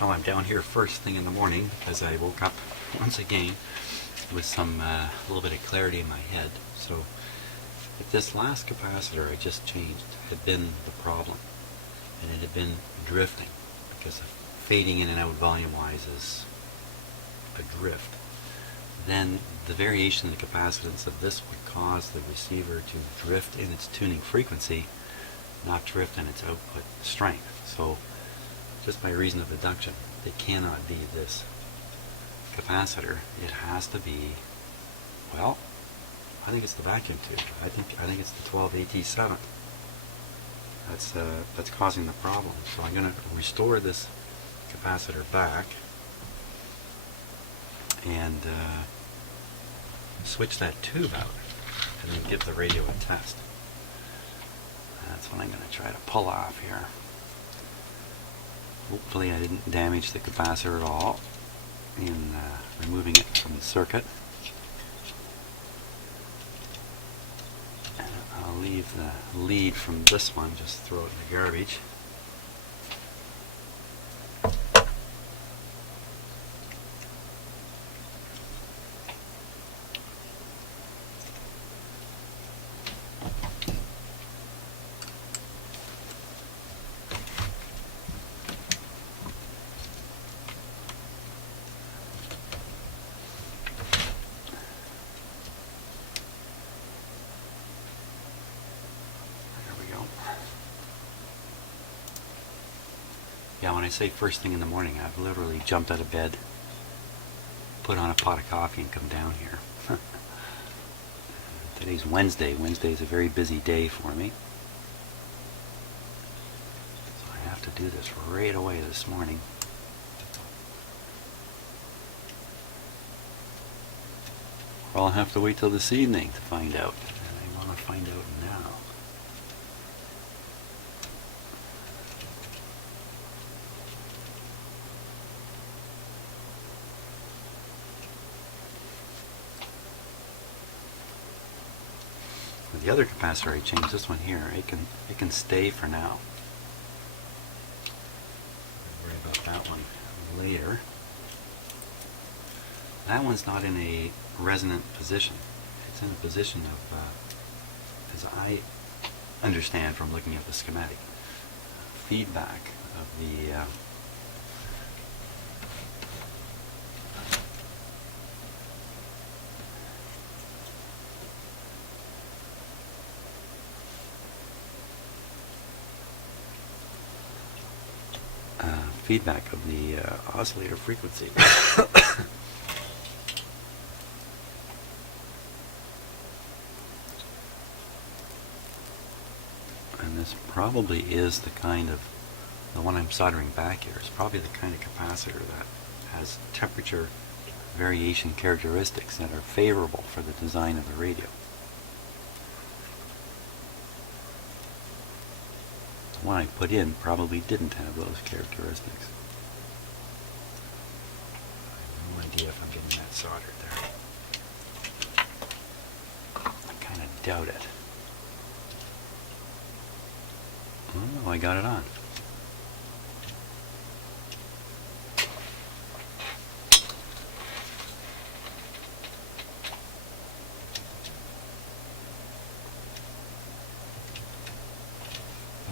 Well, I'm down here first thing in the morning as I woke up once again with some little bit of clarity in my head. So if this last capacitor I just changed had been the problem, and it had been drifting, because fading in and out volume-wise is a drift, then the variation in the capacitance of this would cause the receiver to drift in its tuning frequency, not drift in its output strength. So just by reason of deduction, it cannot be this capacitor. It has to be, well, I think it's the vacuum tube. I think it's the 12AT7. That's causing the problem. So I'm going to restore this capacitor back and switch that tube out, and then give the radio a test. That's what I'm going to try to pull off here. Hopefully I didn't damage the capacitor at all in removing it from the circuit. And I'll leave the lead from this one, just throw it in the garbage. Yeah, when I say first thing in the morning, I've literally jumped out of bed, put on a pot of coffee, and come down here. Today's Wednesday. Wednesday is a very busy day for me. So I have to do this right away this morning. Or I'll have to wait till this evening to find out. And I want to find out now. The other capacitor I changed, this one here, it can stay for now. I'll worry about that one later. That one's not in a resonant position. It's in a position of, as I understand from looking at the schematic, feedback of the feedback of the oscillator frequency. And this probably is the kind of, the one I'm soldering back here is probably the kind of capacitor that has temperature variation characteristics that are favorable for the design of the radio. The one I put in probably didn't have those characteristics. I have no idea if I'm getting that soldered there. I kind of doubt it. Oh, I got it on.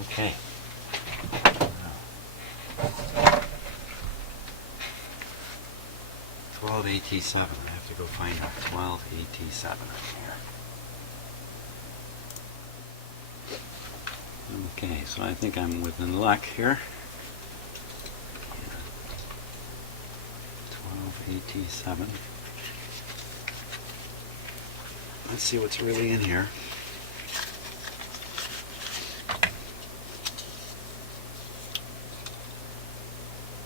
Okay. 12AT7. I have to go find a 12AT7 in here. Okay, so I think I'm within luck here. 12AT7. Let's see what's really in here.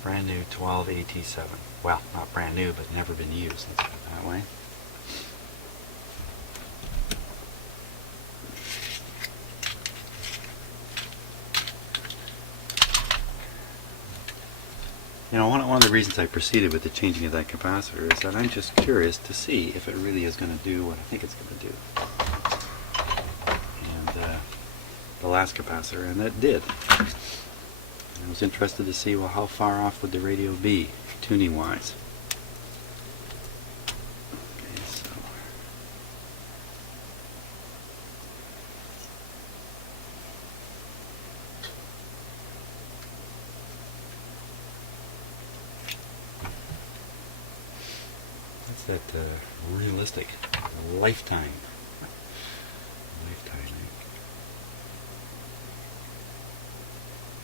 Brand new 12AT7. Well, not brand new, but never been used, let's put it that way. You know, one of the reasons I proceeded with the changing of that capacitor is that I'm just curious to see if it really is going to do what I think it's going to do. And the last capacitor, and it did. I was interested to see, well, how far off would the radio be, tuning wise. Okay, so that's that realistic lifetime. Lifetime.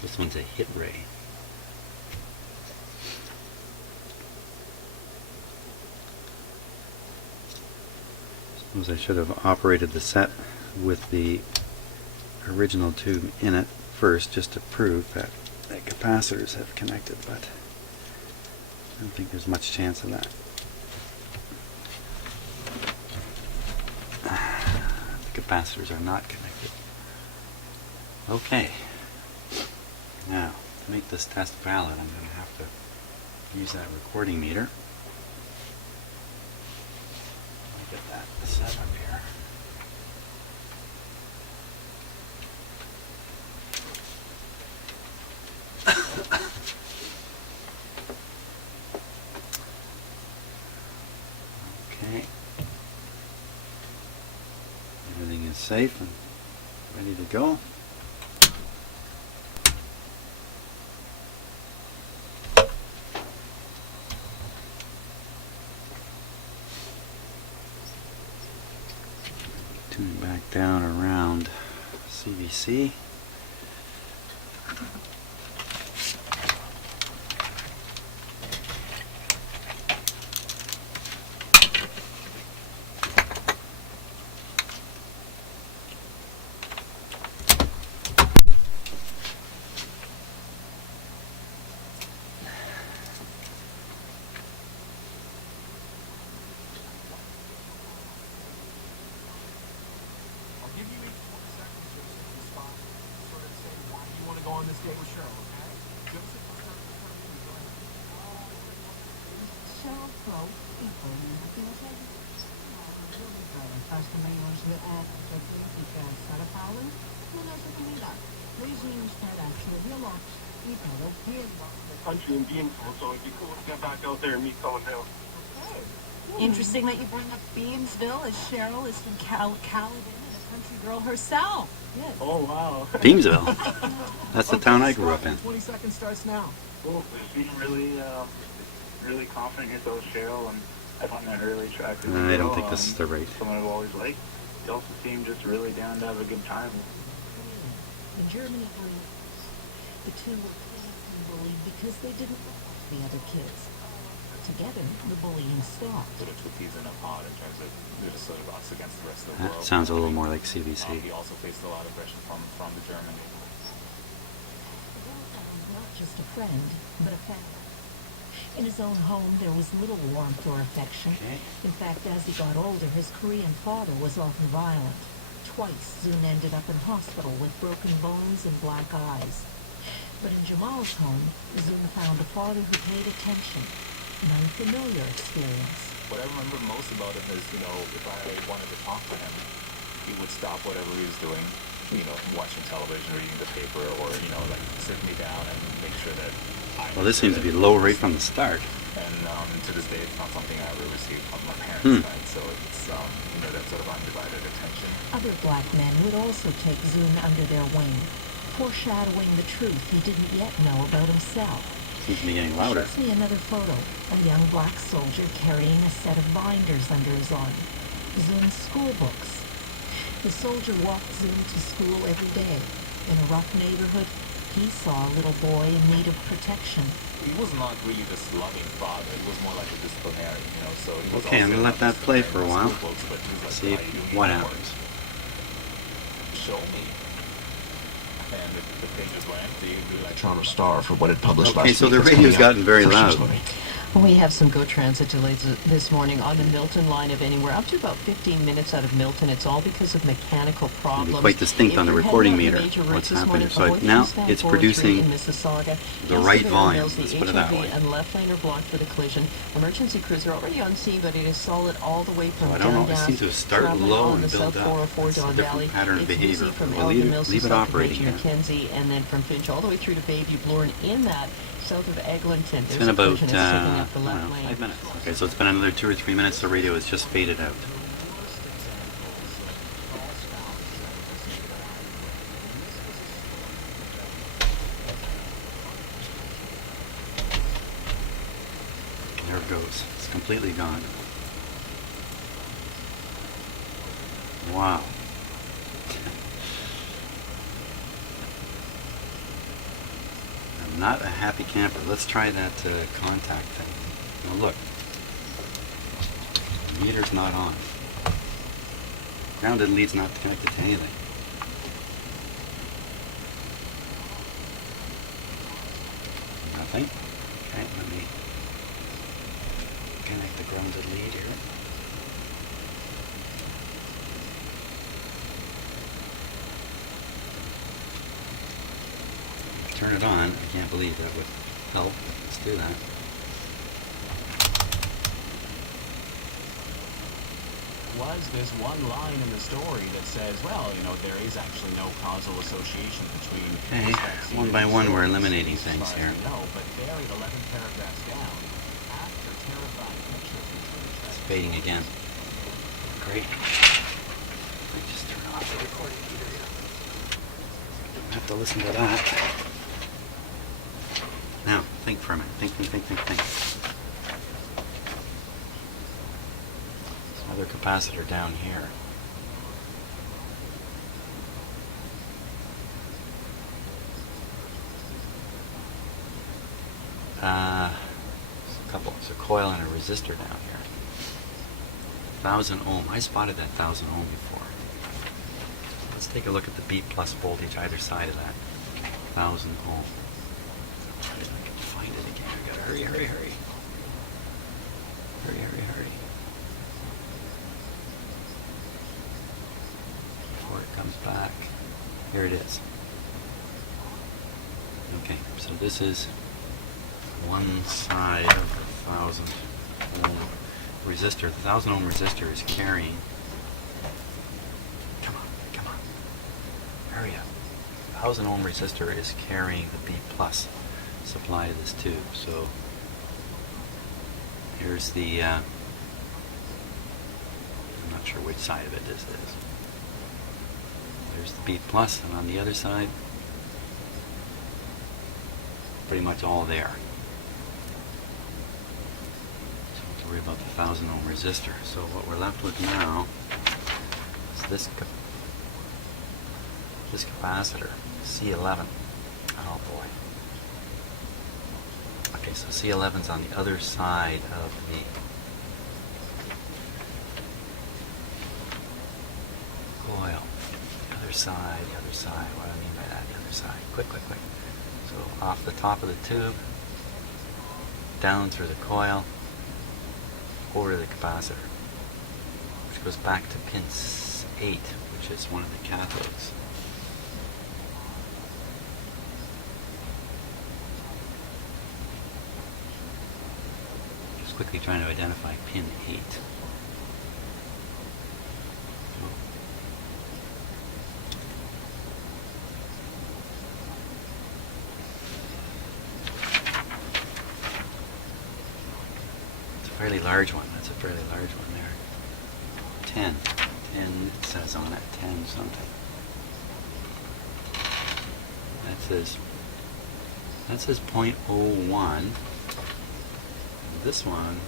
This one's a hit ray. Suppose I should have operated the set with the original tube in it first, just to prove that the capacitors have connected, but I don't think there's much chance of that. The capacitors are not connected. Okay. Now, to make this test valid, I'm going to have to use that recording meter. Let me get that set up here. Okay. Everything is safe and ready to go. Tune it back down around CVC. On this date with Cheryl, okay? Cheryl Crow, basta maiores de certifica Sarah Fowler, una oportunidad. Raising Startups with your locks, the country and Beamsville, so it'd be cool to get back out there and meet someone new. Okay. Interesting that you bring up Beamsville, as Cheryl is from Caledon and a country girl herself. Yes. Oh, wow. Beamsville. That's the town I grew up in. 20 seconds starts now. Cool. You seem really, really confident in yourself, Cheryl, and I find that really attractive. I don't think this is the right. Someone I've always liked. You also seem just really down to have a good time. In Germany, the two were bullied because they didn't like the other kids. Together, the bullying stopped. Sort of two peas in a pod in terms of sort of us against the rest of the That world. sounds a little more like CVC. He also faced a lot of pressure from the Germany. Not just a friend, but a family. In his own home, there was little warmth or affection. Okay. In fact, as he got older, his Korean father was often violent. Twice, Zun ended up in hospital with broken bones and black eyes. But in Jamal's home, Zun found a father who paid attention. An unfamiliar experience. What I remember most about him is, if I wanted to talk to him, he would stop whatever he was doing, watching television, reading the paper, or, sit me down and make sure that I... Well, this seems to be low right from the start. And to this day, it's not something I ever received from my parents' side, so it's, that sort of undivided attention. Other black men would also take Zun under their wing, foreshadowing the truth he didn't yet know about himself. Seems to be getting louder. Shows me another photo, a young black soldier carrying a set of binders under his arm. Zun's school books. The soldier walked Zun to school every day. In a rough neighborhood, he saw a little boy in need of protection. He was not really this loving father. He was more like a disciplinarian, so he was Okay, I'm going to let that play for a while. Books, but he was like, See what happens. Show me. And the pages were empty. You'd be like, Toronto Star for what it published last Okay, week. so the It's radio's coming up. gotten very First loud. story. We have some GO Transit delays this morning on the Milton line of anywhere up to about 15 minutes out of Milton. It's all because of mechanical It'll problems. be quite distinct If on the you're recording heading meter out the major routes what's this happening. morning So from now Hoyt it's East and producing in Mississauga, the east right of Erin volume. Mills, Let's the put it that HOV way. and left lane are blocked for the collision. Emergency crews are already on scene, but it is solid all the way from I don't know. It Dundas, seems to start traveling low on and the build South up. 404 It's a Don different Valley. pattern of It's behavior. busy from We'll Elgin leave Mills it to south of operating Major here. Mackenzie, and then from Finch all the way through to Bayview, Bloor, in that south of Eglinton. It's There's been a about collision. It's taking up the I don't left know, lane. 5 minutes. Okay, so it's been another 2 or 3 minutes. The radio has just faded out. There it goes. It's completely gone. Wow. I'm not a happy camper. Let's try that contact thing. Now look. The meter's not on. Grounded lead's not connected to anything. Nothing. Okay, let me connect the grounded lead here. Turn it on. I can't believe that would help. Let's do that. Was this one line in the story that says, well, you know, there is actually no causal association between Okay, this vaccine one and by the one we're stories, eliminating as far things as here. we know, but buried 11 paragraphs down, after terrifying pictures from It's fading again. Great. Let me just turn off the recording meter here. Don't have to listen to that. Now, think for a minute. Think. There's another capacitor down here. There's a coil and a resistor down here. 1,000 ohm. I spotted that 1,000 ohm before. Let's take a look at the B plus voltage either side of that. 1,000 ohm. If I can find it again. I gotta hurry. Hurry. Before it comes back. Here it is. Okay, so this is one side of the 1,000 ohm resistor. The 1,000 ohm resistor is carrying. Come on. Hurry up. 1,000 ohm resistor is carrying the B plus supply of this tube. So here's the. I'm not sure which side of it this is. There's the B plus, and on the other side, pretty much all there. Worry about the 1,000 ohm resistor. So what we're left with now is this capacitor, C11. Oh boy. Okay, so C11's on the other side of the coil. The other side. What do I mean by that? The other side. Quick. So off the top of the tube, down through the coil, over to the capacitor, which goes back to pin 8, which is one of the cathodes. Just quickly trying to identify pin 8. Fairly large one. That's a fairly large one there. 10 it says on it. 10 something. That says 0.01. This one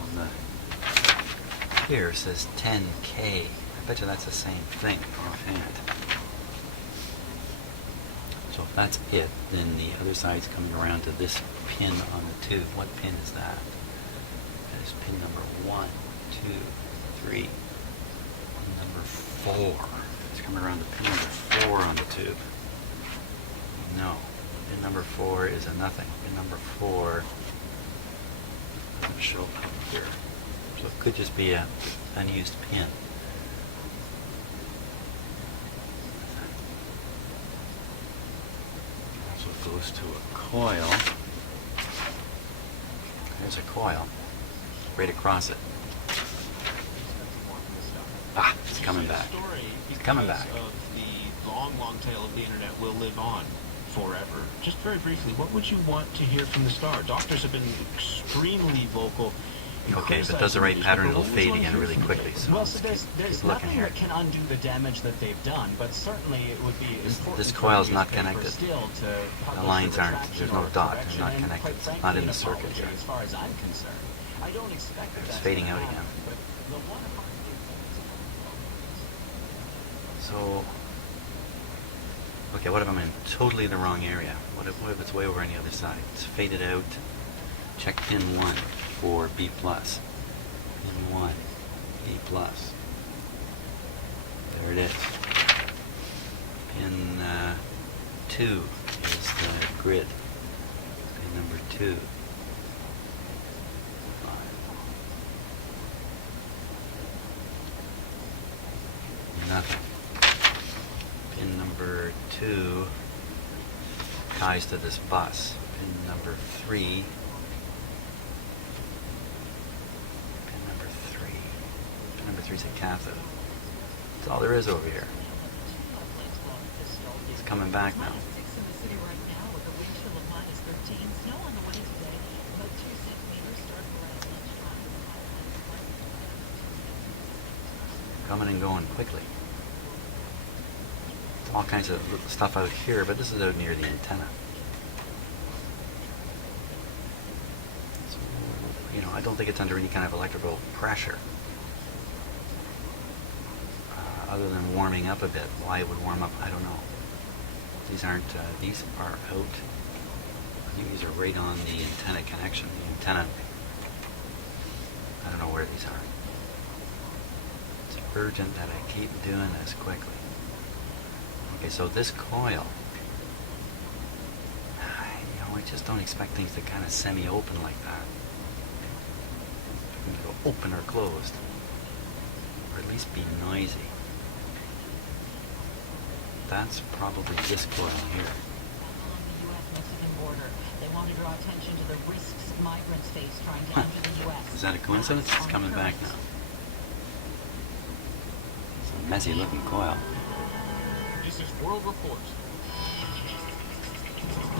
on the here says 10K. I bet you that's the same thing offhand. So if that's it, then the other side's coming around to this pin on the tube. What pin is that? That is pin number 1, 2, 3, number 4. It's coming around to pin number 4 on the tube. No. Pin number 4 is a nothing. Pin number 4 not show up here. So it could just be a unused pin. So it goes to a coil. There's a coil right across it. Ah, it's coming back. It's coming back. Of the long tail of the internet will live on forever. Just very briefly, what would you want to hear from the star? Doctors have been extremely vocal. Okay, if it does the right pattern, it'll fade again really quickly. So well, so there's nothing that can undo the damage that they've done, but certainly it would be important. This coil's not connected. Still to The lines aren't. There's no dot. They're not connected. It's not in the circuit here. As far as I'm concerned, I don't expect that It's that's fading gonna out happen, again. but the one part So, okay, what if I'm in totally the wrong area? What if it's way over on the other side? It's faded out. Check pin 1 for B+. Pin 1, B+. There it is. Pin 2 is the grid. Pin number 2. Nothing. Pin number 2 ties to this bus. Pin number 3. Pin number 3. Pin number 3 is a cathode. That's all there is over here. It's coming back now. Coming and going quickly. All kinds of stuff out here, but this is out near the antenna. So, you know, I don't think it's under any kind of electrical pressure. Other than warming up a bit. Why it would warm up, I don't know. These aren't, these are out. I think these are right on the antenna connection. The antenna, I don't know where these are. It's urgent that I keep doing this quickly. Okay, so this coil, you know, I just don't expect things to kind of semi-open like that. They're going to go open or closed, or at least be noisy. That's probably this coil here. Along the U.S.-Mexican border, they want to draw attention to the risks migrants face trying to enter the U.S. Is that a coincidence? It's coming back now. It's a messy-looking coil. This is World Report.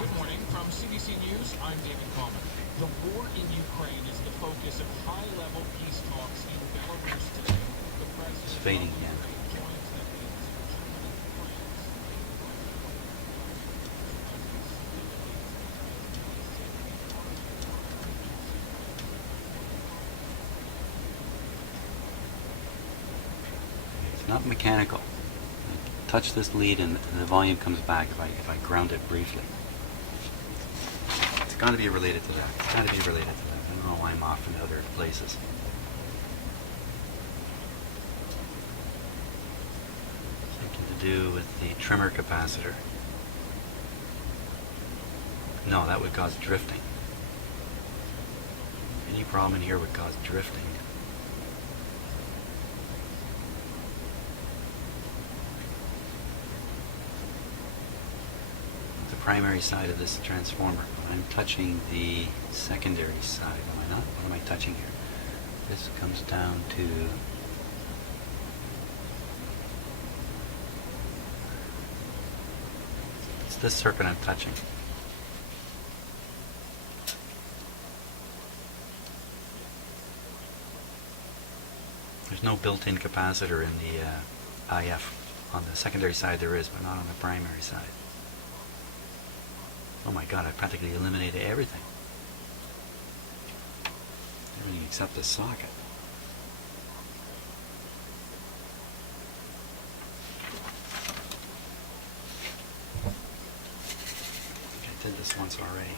Good morning. From CBC News, I'm David Coleman. The war in Ukraine is the focus of high-level peace talks in Belarus today. The president It's fading again. joins the It's not mechanical. I touch this lead and the volume comes back if I ground it briefly. It's got to be related to that. It's got to be related to that. I don't know why I'm off in other places. Something to do with the trimmer capacitor. No, that would cause drifting. Any problem in here would cause drifting. Primary side of this transformer. I'm touching the secondary side, am I not? What am I touching here? This comes down to it's this circuit I'm touching. There's no built-in capacitor in the IF. On the secondary side there is, but not on the primary side. Oh my god, I practically eliminated everything. Everything except the socket. I did this once already.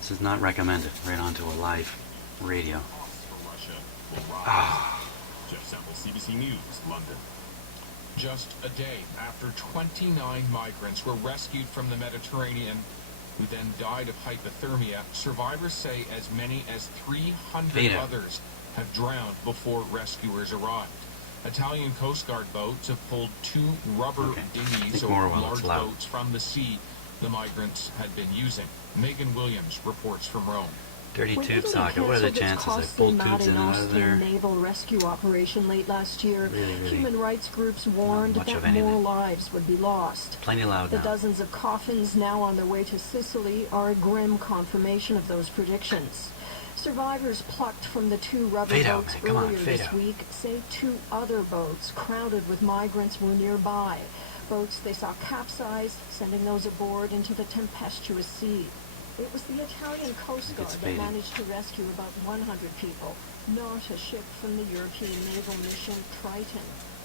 This is not recommended right onto a live radio. Jeff Semple, CBC News, London. Just a day after 29 migrants were rescued from the Mediterranean, who then died of hypothermia. Survivors say as many as 300 Vito. others have drowned before rescuers arrived. Italian Coast Guard boats have pulled 2 rubber dinghies Think or more while large it's loud. boats from the sea the migrants had been using. Megan Williams reports from Rome. Dirty When tube Italy socket. What are the canceled its chances? I costly pulled Mare tubes in and out of Nostrum there. naval rescue operation late last year, Really human rights groups warned much that of anything. more lives would be lost. Plenty loud The now. dozens of coffins now on their way to Sicily are a grim confirmation of those predictions. Survivors plucked from the 2 rubber Fade out, boats man. Come on, earlier fade this out. week say 2 other boats crowded with migrants were nearby. Boats they saw capsize, sending those aboard into the tempestuous sea. It was the Italian Coast Guard that fading. managed to rescue about 100 people, not a ship from the European naval mission Triton.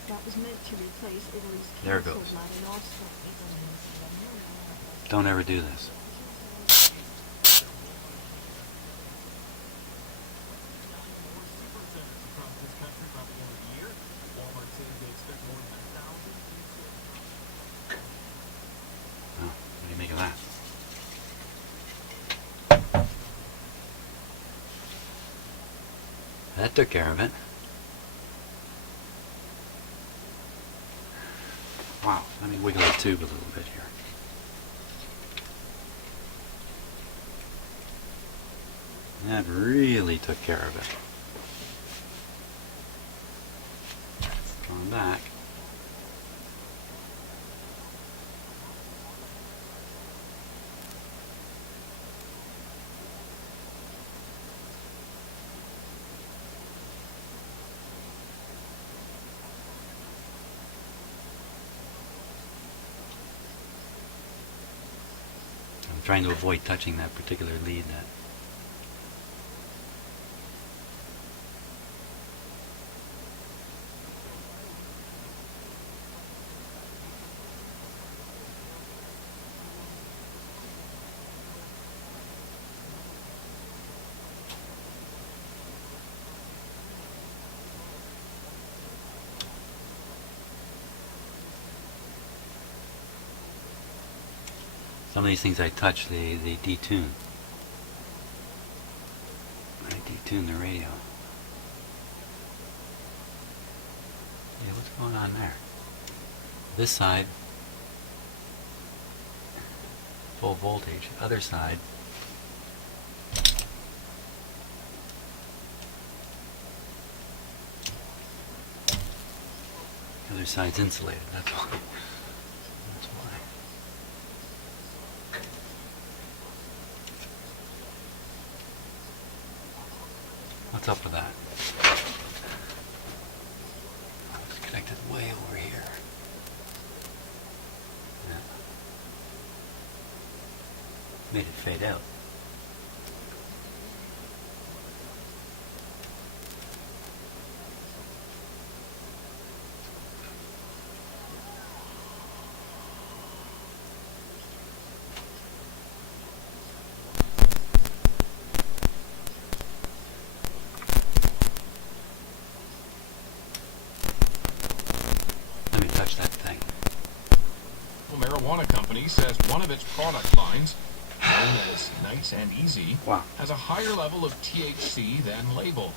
That was meant to replace Italy's There it canceled goes. Mare Nostrum. Don't ever do this. Oh, what do you make of that? That took care of it. Wow, let me wiggle the tube a little bit here. That really took care of it. Going back. I'm trying to avoid touching that particular lead. That some of these things I touch, they detune. I detune the radio. Yeah, what's going on there? This side, full voltage. Other side, other side's insulated. That's why. That's why. What's up with that? Oh, it's connected way over here. Yeah. Made it fade out. Let me touch that thing. Marijuana company says one of its product lines, known as Nice and Easy, Wow. has a higher level of THC than labeled.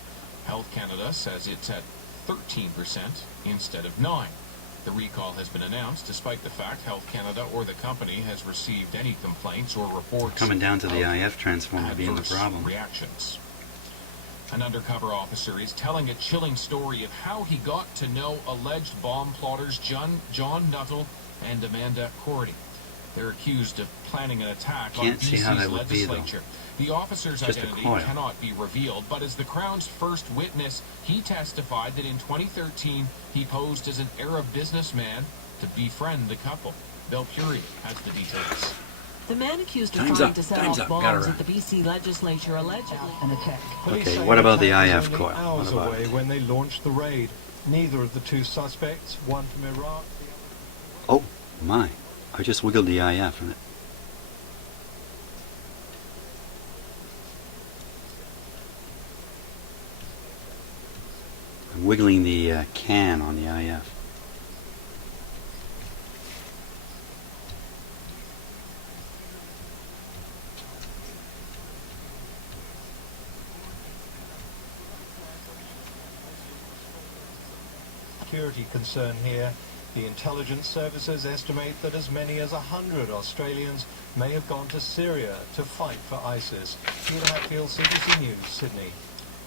Health Canada says it's at 13% instead of 9%. The recall has been announced despite the fact Health Canada or the company has received any complaints or reports Coming down to the of IF transformer being the adverse problem. reactions. An undercover officer is telling a chilling story of how he got to know alleged bomb plotters John Nuttall and Amanda Cordy. They're accused of planning an attack on Can't see how BC's that would be, though. legislature. The officer's Just a identity coil. cannot be revealed, but as the Crown's first witness, he testified that in 2013 he posed as an Arab businessman to befriend the couple. Bill Puri has the details. The man accused of Time's trying up, to set time's off up, gotta bombs run. at the BC legislature allegedly an attack. Okay, what about the IF coil? What Hours about away it? when they launched the raid. Neither of the 2 suspects, one from Iraq, the Oh other my! I just wiggled the IF and it. I'm wiggling the can on the IF. security concern here. The intelligence services estimate that as many as 100 Australians may have gone to Syria to fight for ISIS. Peter Hatfield, CBC News, Sydney.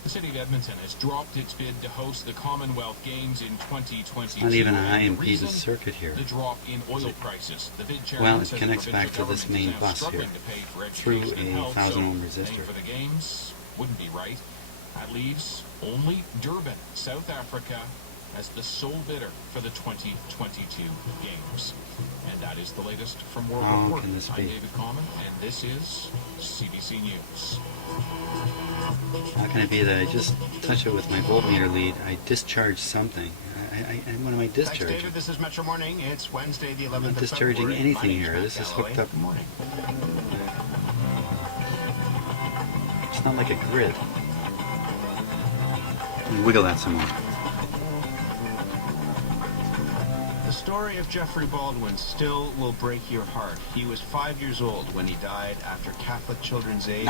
The city of Edmonton has dropped its bid to host the Commonwealth Games in 2022. It's not even a high And the impedance reason? circuit here. The drop in oil prices. The bid Well, chairman it says connects the back provincial to this government is main now bus struggling here to pay for through education and a health, 1,000 so ohm paying resistor. for the games wouldn't be right. That leaves only Durban, South Africa, as the sole bidder for the 2022 Games. And that is the latest from World How Report. can this I'm be? David Common, and this is CBC News. How can it be that I just touch it with my voltmeter lead, I discharge something? What am I Thanks, discharging? David. This is Metro Morning. It's Wednesday, the 11th I'm not of discharging February. anything My name's here. Matt This is Galloway. hooked up. Good morning. It's not like a grid. Let me wiggle that some more. The story of Jeffrey Baldwin still will break your heart. He was 5 years old when he died after Catholic Children's Aid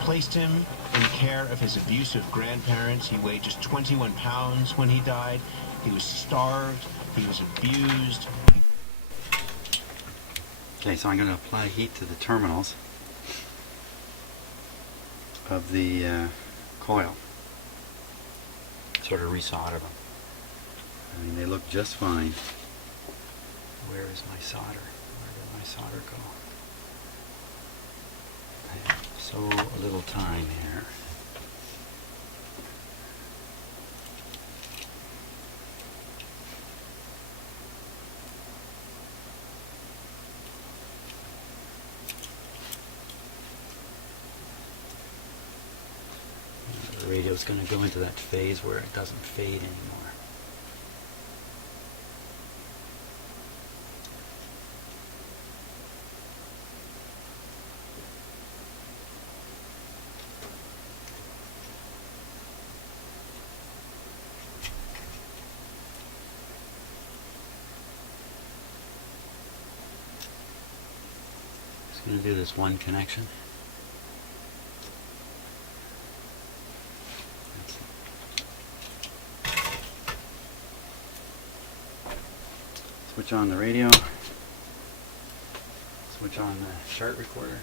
placed him in care of his abusive grandparents. He weighed just 21 pounds when he died. He was starved. He was abused. Okay, so I'm going to apply heat to the terminals of the coil. Sort of resolder them. I mean, they look just fine. Where is my solder? Where did my solder go? I have so little time here. The radio's going to go into that phase where it doesn't fade anymore. Just going to do this one connection. Switch on the radio, switch on the chart recorder.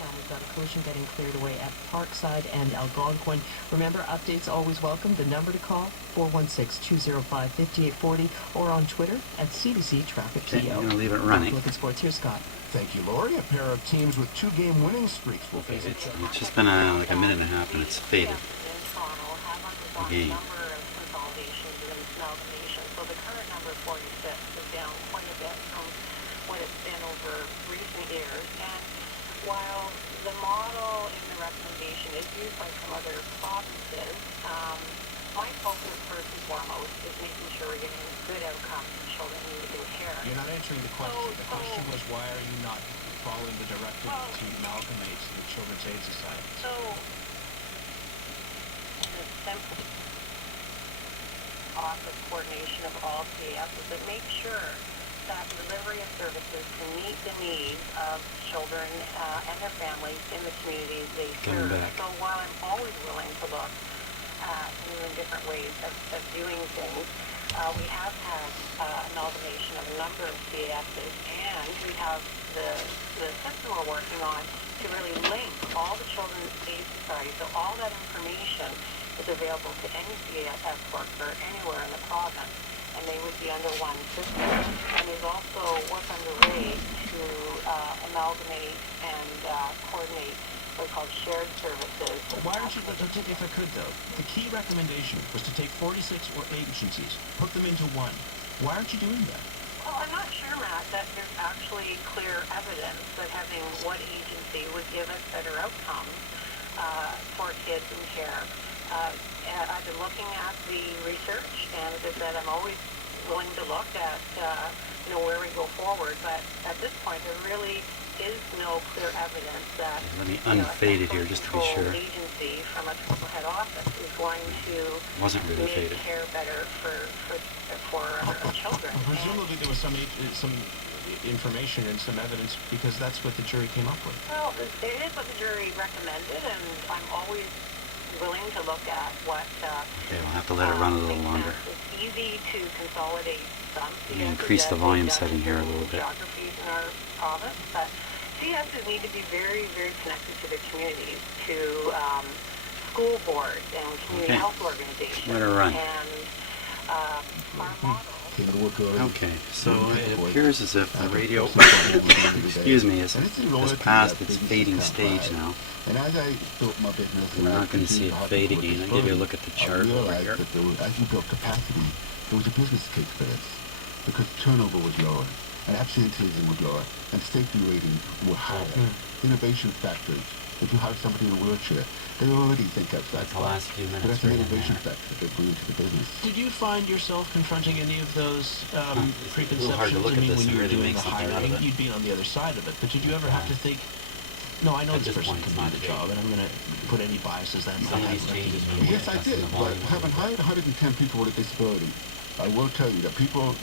We've got a collision getting cleared away at Parkside and Algonquin. Remember, updates always welcome. The number to call, 416-205-5840, or on Twitter at CBC Traffic Okay, TO. I'm going to leave it running. Looking sports, here's Scott. Thank you, Lori. A pair of teams with two-game winning streaks will face each other. It's just been like a minute and a half and it's faded. The game. number of consolidations and amalgamations. So the current number 46 is down quite a bit from what it's been over recent years. And while the model in the recommendation is used by some other provinces, my focus first and foremost is making sure we're getting good outcomes for children who need care. You're not answering the question. The question was, why are you not following the directive to amalgamate to the Children's Aid Society? So, the simple office coordination of all CAFs that make sure that delivery of services can meet the needs of children and their families in the communities they serve. So while I'm always willing to look at new and different ways of doing things, we have had amalgamation of a number of CAFs, and we have the system we're working on to really link all the Children's Aid Society, so all that information is available to any CAF worker anywhere in the province, and they would be under one system. And there's also work underway to amalgamate and coordinate what are called shared services. Why aren't you, if I could though, the key recommendation was to take 46 agencies, put them into one. Why aren't you doing that? Well, I'm not sure, Matt, that there's actually clear evidence that having one agency would give us better outcomes for kids in care. I've been looking at the research, and as I said, I'm always willing to look at where we go forward. But at this point, there really is no clear evidence that let me unfade it here just to be sure. agency from a head office is going to Wasn't really make faded. care better for our children. Presumably there was some information and some evidence because that's what the jury came up with. Well, it is what the jury recommended, and I'm always willing to look at what Okay, we'll have to let it run a little longer. It's easy to consolidate some Let me increase the volume setting here a little bit. geographies in our province, but CSs need to be very, very connected to their communities, to school boards and community health organizations. Let her run. And our model. Okay, so it appears as if the radio, excuse me, has passed its fading stage now. And as I built my business, We're not going to see it fade again. I'll give you a look at the chart over here. That as we built capacity, there was a business case for this because turnover was lower, and absenteeism was lower, and safety ratings were higher. Innovation factors. If you hire somebody in a wheelchair, they already think outside the box. Last few minutes. But that's an innovation factor they bring into the business. Did you find yourself confronting any of those preconceptions? It's a little hard to look at this when you and were really doing make the something out of hiring, it. you'd be on the other side of it. But did you ever have to think, no, I know At this this person point, can it's do not the job, and I'm going to put any biases that Some of these changes will be Yes, I did, but having hired 110 people with a disability, I will tell you that people,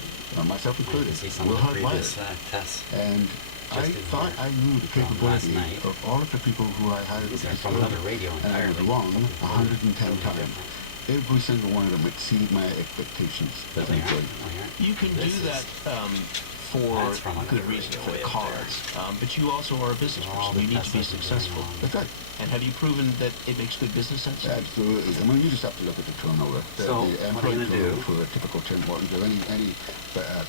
myself included, See some were of the hard previous wired. tests. And I Just in thought here I knew the from last capability night. of all of the people who I hired with These a are from disability, another radio and I was entirely. wrong Something 110 totally times. different. Every single one of them exceeded my expectations as an employee. You can do This that for that's from good another reasons radio for the way up cars, but you also are a business All person. the You need to be tests that we've been successful. on. That's right. And have you proven that it makes good business sense? Absolutely. I mean, you just have to look at the turnover. So, the what are you employee gonna do? turnover for a typical Tim Hortons or any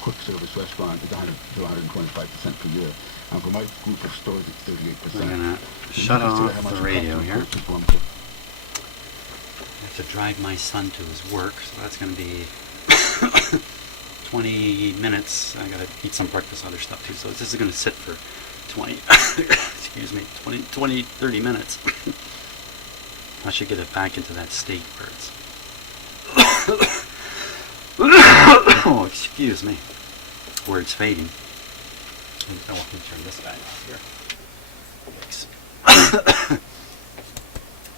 quick service restaurant is 100 to 125% per year. And for my group of stores, it's 38%. I'm going to shut off the radio here. I have to drive my son to his work, so that's going to be 20 minutes. I got to eat some breakfast, other stuff too. So this is going to sit for 30 minutes. I should get it back into that state where it's oh, excuse me, where it's fading. And I can turn this back off here.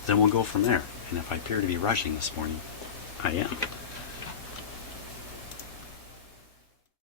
Then we'll go from there. And if I appear to be rushing this morning, I am.